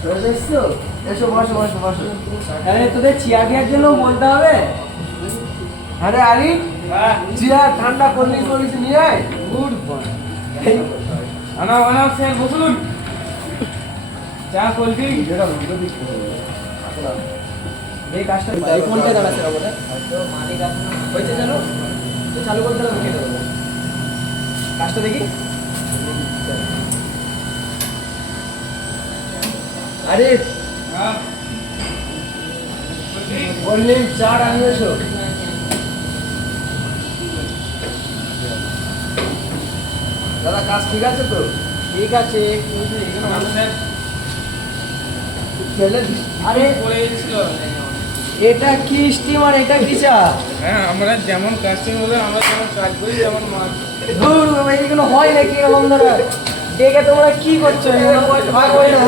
এসো বসো বসো বসো। আরে তোদের চেয়ার দেওয়ার জন্য বলতে হবে। আরে আরি চেয়ার ঠান্ডা কোল্ড ড্রিঙ্কস নিয়ে আয়। Good boy. আনা স্যার বসুন। চা কোল্ড ড্রিঙ্ক যেটা বলতে দিচ্ছি এই কাজটা এই কোনটা দাঁড়াচ্ছে না বলে হয়তো মালিক আছে না হয়েছে জানো তো চালু করতে হবে কেটে দেবো কাজটা দেখি। আরে কোল্ড ড্রিঙ্ক চা আনিয়ে এসো। দাদা কাজ ঠিক আছে তো? ঠিক আছে খেলে আরে এটা কি স্টিমার এটা কি চা? হ্যাঁ আমরা যেমন কাস্টমার বলে আমরা যেমন কাজ করি যেমন মাল ধুর বাবা এগুলো হয় নাকি এরকম ধরা দেখে তোমরা কি করছো এগুলো ভাগ হয় না।